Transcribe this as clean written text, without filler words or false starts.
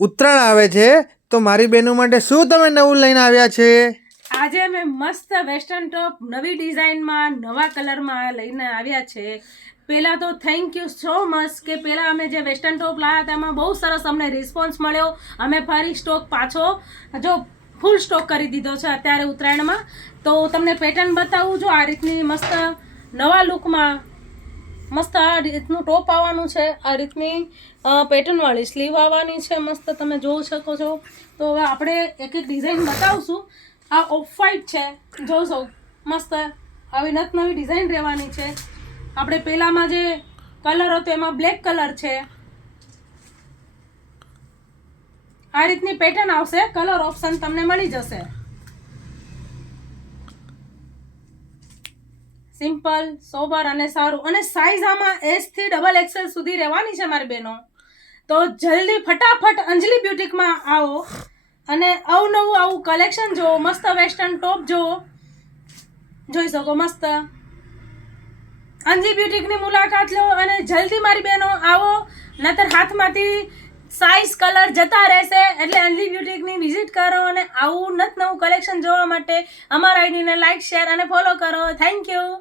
ઉત્તરાયણ આવે છે તો મારી બહેનો માટે શું તમે નવું લઈને આવ્યા છે? આજે અમે મસ્ત વેસ્ટર્ન ટોપ નવી ડિઝાઇનમાં નવા કલરમાં લઈને આવ્યા છે. પહેલાં તો થેન્ક યુ સો મચ કે પહેલાં અમે જે વેસ્ટર્ન ટોપ લાવ્યા તેમાં બહુ સરસ અમને રિસ્પોન્સ મળ્યો. અમે ફરી સ્ટોક પાછો જો ફૂલ સ્ટોક કરી દીધો છે અત્યારે ઉત્તરાયણમાં. તો તમને પેટર્ન બતાવું જો આ રીતની મસ્ત નવા લુકમાં મસ્ત આ રીતનું ટોપ આવવાનું છે. આ રીતની પેટર્નવાળી સ્લીવ આવવાની છે. મસ્ત તમે જોઈ શકો છો. તો હવે આપણે એક એક ડિઝાઇન બતાવશું. આ ઓફ વ્હાઈટ છે, જોશો મસ્ત આવી નવી ડિઝાઇન રહેવાની છે. આપણે પહેલામાં જે કલર હતો એમાં બ્લેક કલર છે. આ રીતની પેટર્ન આવશે. કલર ઓપ્શન તમને મળી જશે. સિમ્પલ, સોબર અને સારું. અને સાઈઝ આમાં S થી XXL સુધી રહેવાની છે મારી બહેનો. તો જલ્દી ફટાફટ અંજલિ બ્યુટીકમાં આવો અને અવનવું આવું કલેક્શન જુઓ. મસ્ત વેસ્ટર્ન ટોપ જુઓ, જોઈ શકો. મસ્ત અંજલિ બ્યુટીકની મુલાકાત લો અને જલ્દી મારી બહેનો આવો, નહીતર હાથમાંથી સાઈઝ કલર જતા રહેશે. એટલે અંજલિ બ્યુટીકની વિઝિટ કરો અને આવું નવું કલેક્શન જોવા માટે અમારા આઈડીને લાઈક, શેર અને ફોલો કરો. Thank you.